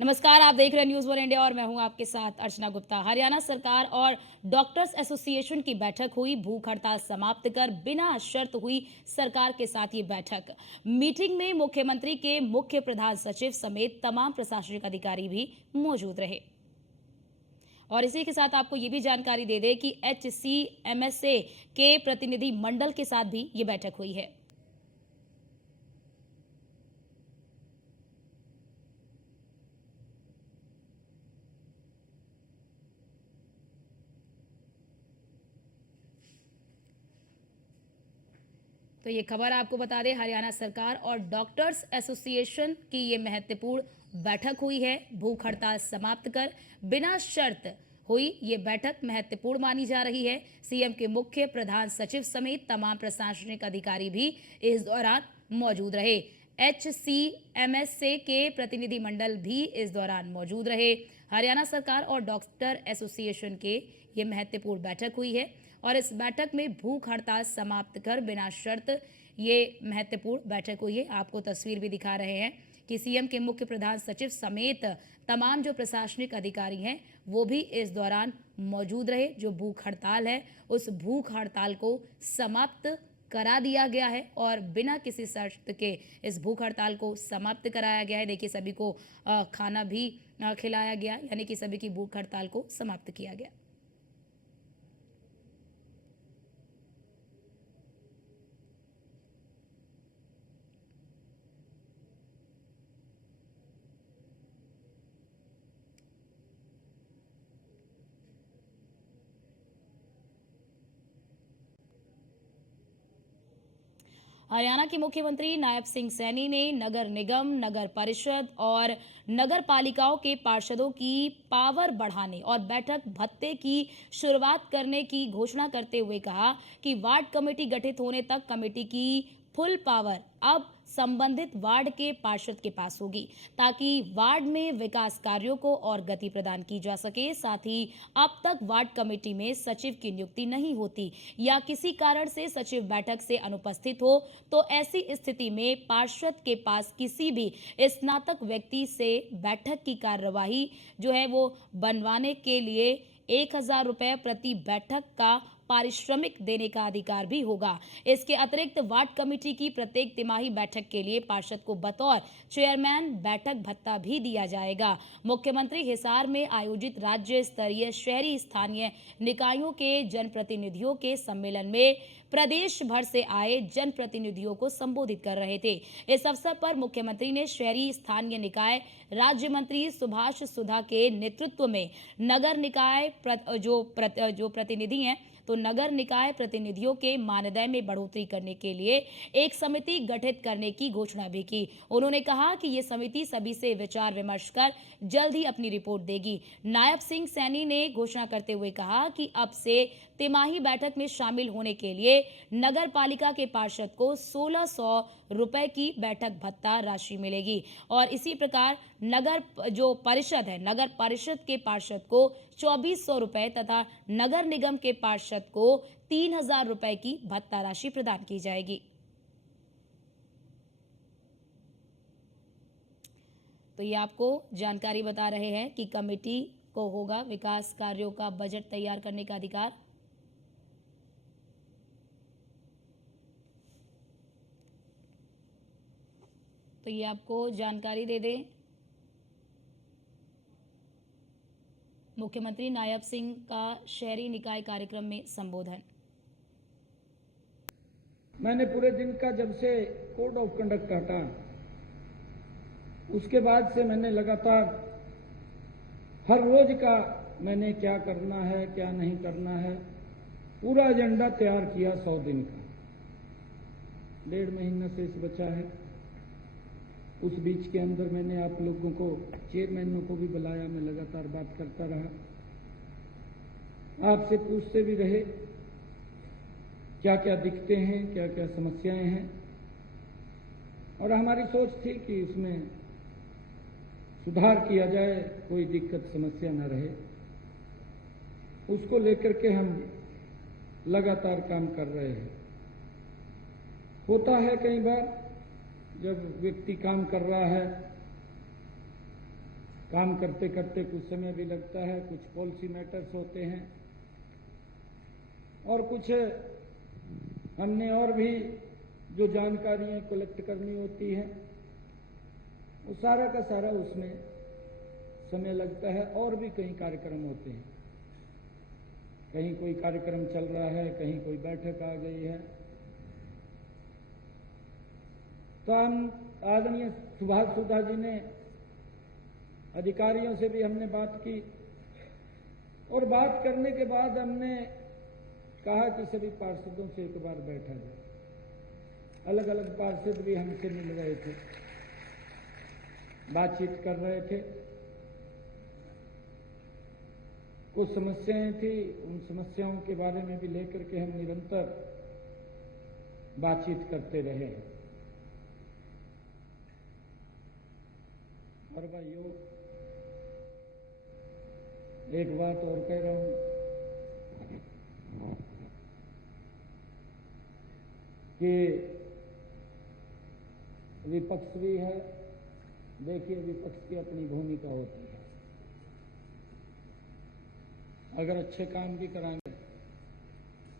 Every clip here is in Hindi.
नमस्कार, आप देख रहे हैं न्यूज़ वन इंडिया और मैं हूं आपके साथ अर्चना गुप्ता। हरियाणा सरकार और डॉक्टर्स एसोसिएशन की बैठक हुई। भूख हड़ताल समाप्त कर बिना शर्त हुई सरकार के साथ ये बैठक। मीटिंग में मुख्यमंत्री के मुख्य प्रधान सचिव समेत तमाम प्रशासनिक अधिकारी भी मौजूद रहे। और इसी के साथ आपको ये भी जानकारी दे दें कि HCMSA के प्रतिनिधि मंडल के साथ भी ये बैठक हुई है। तो ये खबर आपको बता दें, हरियाणा सरकार और डॉक्टर्स एसोसिएशन की ये महत्वपूर्ण बैठक हुई है। भूख हड़ताल समाप्त कर बिना शर्त हुई ये बैठक महत्वपूर्ण मानी जा रही है। सीएम के मुख्य प्रधान सचिव समेत तमाम प्रशासनिक अधिकारी भी इस दौरान मौजूद रहे। HCMSA के प्रतिनिधिमंडल भी इस दौरान मौजूद रहे। हरियाणा सरकार और डॉक्टर एसोसिएशन के ये महत्वपूर्ण बैठक हुई है और इस बैठक में भूख हड़ताल समाप्त कर बिना शर्त ये महत्वपूर्ण बैठक हुई है। आपको तस्वीर भी दिखा रहे हैं कि सीएम के मुख्य प्रधान सचिव समेत तमाम जो प्रशासनिक अधिकारी हैं वो भी इस दौरान मौजूद रहे। जो भूख हड़ताल है उस भूख हड़ताल को समाप्त करा दिया गया है और बिना किसी शर्त के इस भूख हड़ताल को समाप्त कराया गया है। देखिए, सभी को खाना भी खिलाया गया, यानी कि सभी की भूख हड़ताल को समाप्त किया गया। हरियाणा के मुख्यमंत्री नायब सिंह सैनी ने नगर निगम, नगर परिषद और नगर पालिकाओं के पार्षदों की पावर बढ़ाने और बैठक भत्ते की शुरुआत करने की घोषणा करते हुए कहा कि वार्ड कमेटी गठित होने तक कमेटी की फुल पावर अब संबंधित वार्ड के पार्षद के पास होगी, ताकि वार्ड में विकास कार्यों को और गति प्रदान की जा सके। साथ ही अब तक वार्ड कमेटी में सचिव की नियुक्ति नहीं होती या किसी कारण से सचिव बैठक से अनुपस्थित हो तो ऐसी स्थिति में पार्षद के पास किसी भी स्नातक व्यक्ति से बैठक की कार्यवाही जो है वो बनवाने के लिए 1,000 रुपए प्रति बैठक का पारिश्रमिक देने का अधिकार भी होगा। इसके अतिरिक्त वार्ड कमेटी की प्रत्येक तिमाही बैठक के लिए पार्षद को बतौर चेयरमैन बैठक भत्ता भी दिया जाएगा। मुख्यमंत्री हिसार में आयोजित राज्य स्तरीय शहरी स्थानीय निकायों के जनप्रतिनिधियों के सम्मेलन में प्रदेश भर से आए जनप्रतिनिधियों को संबोधित कर रहे थे। इस अवसर पर मुख्यमंत्री ने शहरी स्थानीय निकाय राज्य मंत्री सुभाष सुधा के नेतृत्व में नगर निकाय जो प्रतिनिधि हैं तो नगर निकाय प्रतिनिधियों के मानदेय में बढ़ोतरी करने के लिए एक समिति गठित करने की घोषणा भी की। उन्होंने कहा कि ये समिति सभी से विचार विमर्श कर जल्द ही अपनी रिपोर्ट देगी। नायब सिंह सैनी ने घोषणा करते हुए कहा कि अब से तिमाही बैठक में शामिल होने के लिए नगर पालिका के पार्षद को 1,600 रुपए की बैठक भत्ता राशि मिलेगी और इसी प्रकार नगर जो परिषद है, नगर परिषद के पार्षद को 2,400 रुपए तथा नगर निगम के पार्षद को 3,000 रुपए की भत्ता राशि प्रदान की जाएगी। तो ये आपको जानकारी बता रहे हैं कि कमेटी को होगा विकास कार्यों का बजट तैयार करने का अधिकार। तो ये आपको जानकारी दे दें, मुख्यमंत्री नायब सिंह का शहरी निकाय कार्यक्रम में संबोधन। मैंने पूरे दिन का जब से कोड ऑफ कंडक्ट काटा उसके बाद से मैंने लगातार हर रोज का मैंने क्या करना है क्या नहीं करना है पूरा एजेंडा तैयार किया। 100 दिन का 1.5 महीना शेष बचा है। उस बीच के अंदर मैंने आप लोगों को चेयरमैनों को भी बुलाया, मैं लगातार बात करता रहा, आपसे पूछते भी रहे क्या क्या दिक्कतें हैं, क्या क्या समस्याएं हैं और हमारी सोच थी कि उसमें सुधार किया जाए, कोई दिक्कत समस्या न रहे। उसको लेकर के हम लगातार काम कर रहे हैं। होता है कई बार जब व्यक्ति काम कर रहा है काम करते करते कुछ समय भी लगता है, कुछ पॉलिसी मैटर्स होते हैं और कुछ हमने और भी जो जानकारियां कलेक्ट करनी होती है, वो सारा का सारा उसमें समय लगता है। और भी कई कार्यक्रम होते हैं, कहीं कोई कार्यक्रम चल रहा है, कहीं कोई बैठक आ गई है। तो हम आदरणीय सुभाष सुधा जी ने, अधिकारियों से भी हमने बात की और बात करने के बाद हमने कहा कि सभी पार्षदों से एक बार बैठा जाए। अलग अलग पार्षद भी हमसे मिल रहे थे, बातचीत कर रहे थे। कुछ समस्याएं थी, उन समस्याओं के बारे में भी लेकर के हम निरंतर बातचीत करते रहे हैं। और भाइयों, एक बात और कह रहा हूं कि विपक्ष भी है। देखिए, विपक्ष की अपनी भूमिका होती है। अगर अच्छे काम भी कराएंगे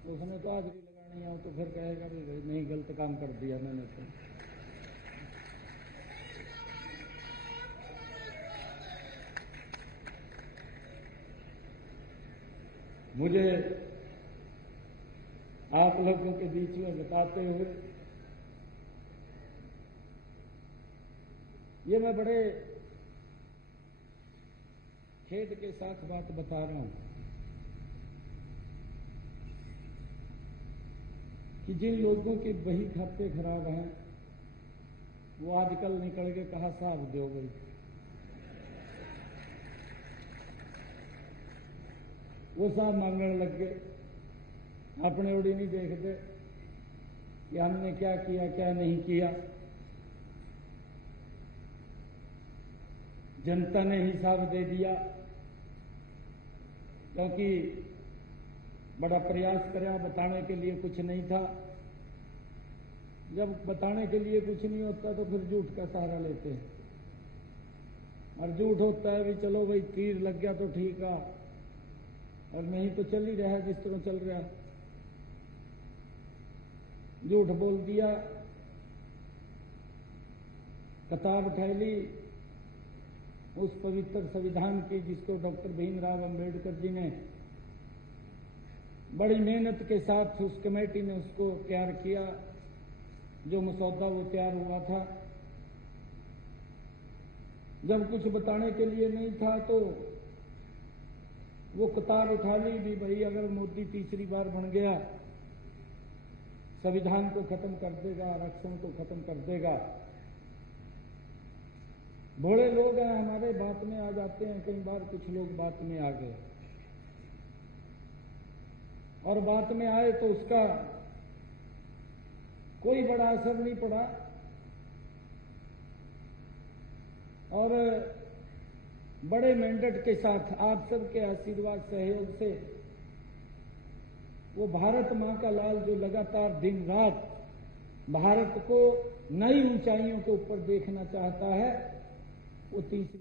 तो उसने तो हाजिरी लगानी हो, तो फिर कहेगा भी नहीं, गलत काम कर दिया मैंने तो। मुझे आप लोगों के बीच में बताते हुए ये मैं बड़े खेद के साथ बात बता रहा हूं कि जिन लोगों के बही खाते खराब हैं, वो आजकल निकल के कहा साहब दो गई। वो साहब मांगने लग गए, अपने ओड़ी नहीं देखते कि हमने क्या किया क्या नहीं किया। जनता ने हिसाब दे दिया, क्योंकि बड़ा प्रयास करा, बताने के लिए कुछ नहीं था। जब बताने के लिए कुछ नहीं होता तो फिर झूठ का सहारा लेते हैं, और झूठ होता है भी चलो भाई तीर लग गया तो ठीक है, और नहीं तो चल ही रहा जिस तरह चल रहा। झूठ बोल दिया, कतार उठा ली उस पवित्र संविधान की, जिसको डॉक्टर भीमराव अंबेडकर जी ने बड़ी मेहनत के साथ, उस कमेटी ने उसको तैयार किया, जो मसौदा वो तैयार हुआ था। जब कुछ बताने के लिए नहीं था तो वो कतार उठा ली भी भाई, अगर मोदी तीसरी बार बन गया, संविधान को खत्म कर देगा, आरक्षण को खत्म कर देगा। बड़े लोग हैं हमारे, बात में आ जाते हैं, कई बार कुछ लोग बात में आ गए, और बात में आए तो उसका कोई बड़ा असर नहीं पड़ा, और बड़े मेंडेट के साथ आप सबके आशीर्वाद सहयोग से वो भारत मां का लाल, जो लगातार दिन रात भारत को नई ऊंचाइयों के ऊपर देखना चाहता है, वो तीसरी